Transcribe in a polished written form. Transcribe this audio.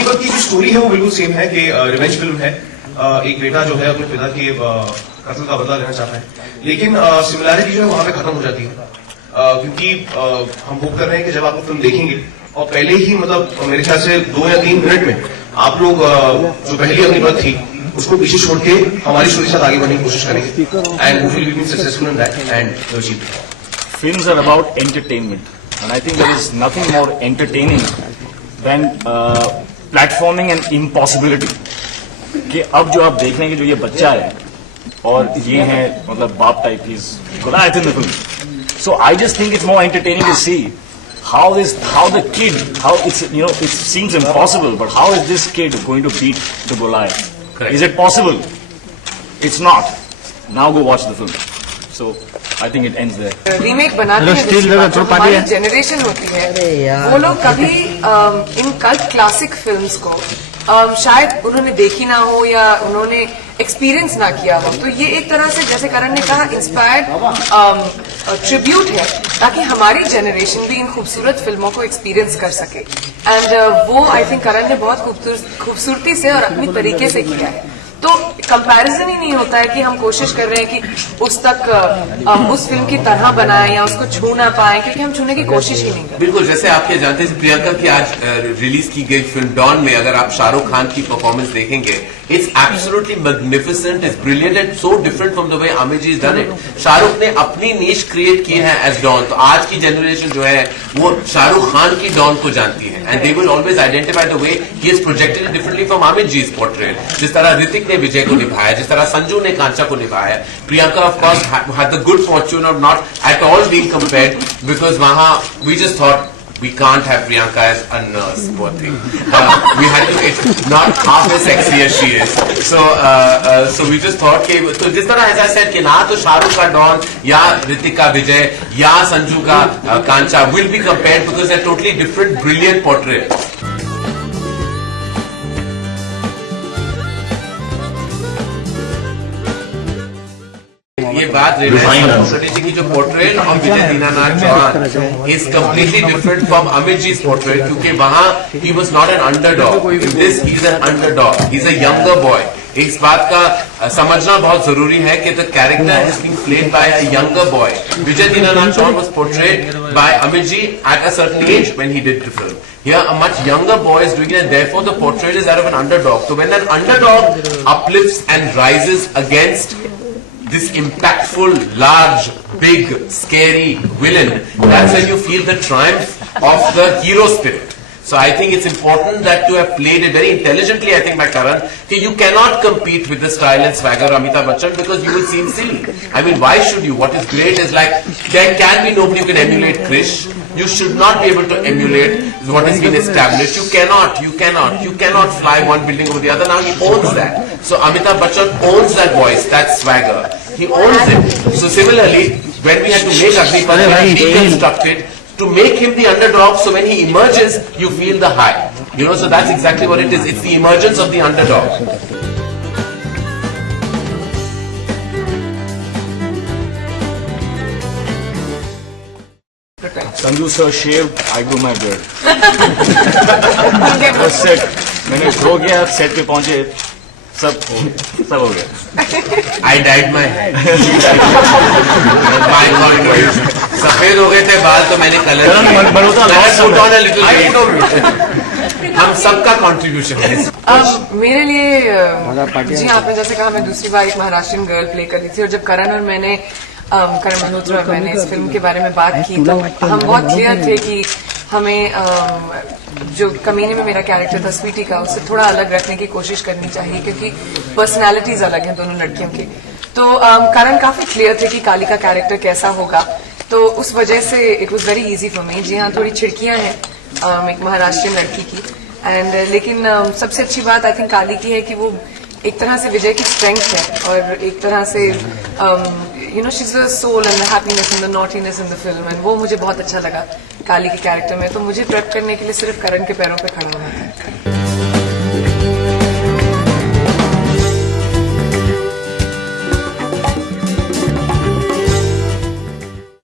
बागी वक्त की जो स्टोरी है वो बिल्कुल सेम है कि रिवेंज फिल्म है। एक बेटा जो है अपने पिता के कत्ल का बदला लेना चाहता है, लेकिन सिमिलैरिटी जो है वहां पे खत्म हो जाती है, क्योंकि हम होप कर रहे हैं कि जब आप फिल्म देखेंगे और पहले ही मतलब मेरे ख्याल से 2 या 3 मिनट में आप लोग जो पहली अग्निपथ थी उसको पीछे छोड़ के हमारी स्टोरी के साथ आगे बढ़ने की कोशिश करेंगे and hopefully we will be successful in that and achieve. Films are about entertainment, and I think there is nothing more entertaining than platforming an impossibility. कि अब जो आप देख रहे हैं कि जो ये बच्चा है और ये है मतलब बाप type he Goliath in the film. So I just think it's more entertaining to see how the kid, how it's, you know, it seems impossible, but how is this kid going to beat the Goliath? Correct. Is it possible? It's not. Now go watch the film. So I think it ends there. Remake बनाते हैं जो हमारी generation होती है, वो लोग कभी इन cult classic films को शायद उन्होंने देखी ना हो या उन्होंने एक्सपीरियंस ना किया हो, तो ये एक तरह से जैसे करण ने कहा इंस्पायर्ड ट्रिब्यूट है ताकि हमारी जनरेशन भी इन खूबसूरत फिल्मों को एक्सपीरियंस कर सके। एंड वो आई थिंक करण ने बहुत खूबसूरती से और अपनी तरीके से किया है। तो कंपैरिजन ही नहीं होता है कि हम कोशिश कर रहे हैं कि उस फिल्म की तरह बनाएं या उसको छू ना पाएं, क्योंकि हम छूने की कोशिश ही नहीं करते। बिल्कुल, जैसे आप क्या जानते हैं प्रियंका की आज रिलीज की गई फिल्म डॉन में अगर आप शाहरुख खान की परफॉर्मेंस देखेंगे, it's absolutely magnificent, it's brilliant and so different from the way Aamir ji is done it. Shahrukh ने अपनी नीश क्रिएट की है एज डॉन, तो आज की जनरेशन जो है वो शाहरुख खान की डॉन को जानती है and they will always identify the way he is projected differently from Aamir ji is portrayed. जिस तरह ऋतिक ने विजय को निभाया, जिस तरह संजू ने कांचा को निभाया, Priyanka of course had the good fortune of not at all being compared, because वहां we just thought we can't have Priyanka as a nurse, poor thing. We had to, it's not half as sexy as she is. So we just thought कि तो जिस तरह ऐसा said कि ना तो शाहरुख का डॉन या ऋतिक का विजय या संजू का कांचा will be compared because they're totally different, brilliant portraits. ये बात जी की जो portrait of Vijay Dinanath Chauhan is completely different from Aamir ji portrait, क्योंकि वहां he was not an underdog, in this he is an underdog, he is a younger boy. इस बात का समझना बहुत जरूरी है कि the character has been played by a younger boy. Vijay Dinanath Chauhan was portrayed by Aamir ji at a certain age when he did the film. Here a much younger boy is doing it and therefore the portrait is that of an underdog. So when an underdog uplifts and rises against this impactful, large, big, scary villain, that's when you feel the triumph of the hero spirit. So I think it's important that to have played it very intelligently, I think, by Karan, that you cannot compete with the style and swagger of Amitabh Bachchan because you will seem silly. I mean, why should you? What is great is like, there can be nobody who can emulate Krish. You should not be able to emulate what has been established. You cannot fly one building over the other. Now he owns that. So Amitabh Bachchan owns that voice, that swagger. He owns it. So similarly, when we had to make Agnipath, we had deconstructed to make him the underdog, so when he emerges, you feel the high. You know, so that's exactly what it is. It's the emergence of the underdog. Sanju sir shaved, I grew my beard. That's it. मैंने grow किया, set पे पहुंचे, सब हो गया। I dyed my hair. My God, सफेद हो गए थे बाल तो मैंने कलर हम सबका कंट्रीब्यूशन है। मेरे लिए जी आपने जैसे कहा, मैं दूसरी बार एक महाराष्ट्रियन गर्ल प्ले कर रही थी और जब करण और मैंने करण मल्होत्रा और मैंने इस फिल्म के बारे में बात की तो हम बहुत क्लियर थे कि हमें जो कमीने में मेरा कैरेक्टर था स्वीटी का, उससे थोड़ा अलग रखने की कोशिश करनी चाहिए क्योंकि पर्सनैलिटीज अलग हैं दोनों लड़कियों की। तो करण काफी क्लियर थे कि काली का कैरेक्टर कैसा होगा, तो उस वजह से it was very easy for me. जी हाँ, थोड़ी छिड़कियां हैं एक महाराष्ट्रियन लड़की की एंड लेकिन सबसे अच्छी बात आई थिंक काली की है कि वो एक तरह से विजय की स्ट्रेंथ है और एक तरह से you know she is the soul and the happiness and the naughtiness in the film and वो मुझे बहुत अच्छा लगा काली के कैरेक्टर में। तो मुझे प्रेप करने के लिए सिर्फ करण के पैरों पे खड़ा होना था।